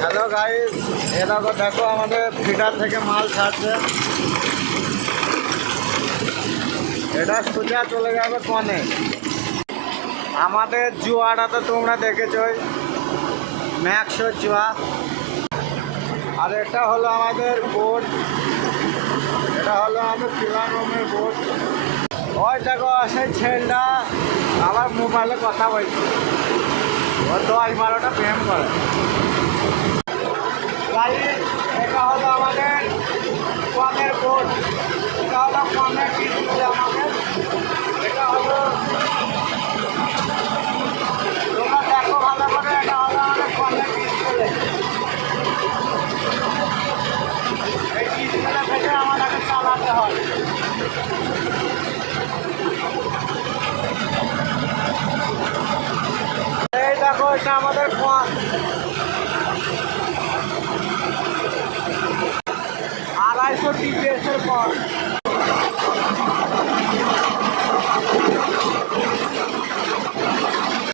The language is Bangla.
হ্যালো গাইস, এরকম দেখো আমাদের ফিডার থেকে মাল ছাড়ছে। এটা সোজা চলে যাবে কনে। আমাদের জুয়াটা তো তোমরা দেখেছই, ম্যাক্সোর জুয়া। আর এটা হলো আমাদের বোট, এটা হলো আমাদের প্ল্যাটফর্মের বোট। ওই দেখো সেই ছেলেটা আবার মোবাইলে কথা বলছে, ও 10-12টা প্রেম করে। এটা হলো আমাদের কনের বোট, এটা হলো কনের ডিসপ্লে আমাদের। এটা হলো তোমরা দেখো ভালো করে, এটা হলো আমাদের কনের ডিসপ্লে। এই ডিসপ্লে থেকে আমাদেরকে চালাতে হয়। এই দেখো এটা আমাদের কন, 250 TPS-এর কন।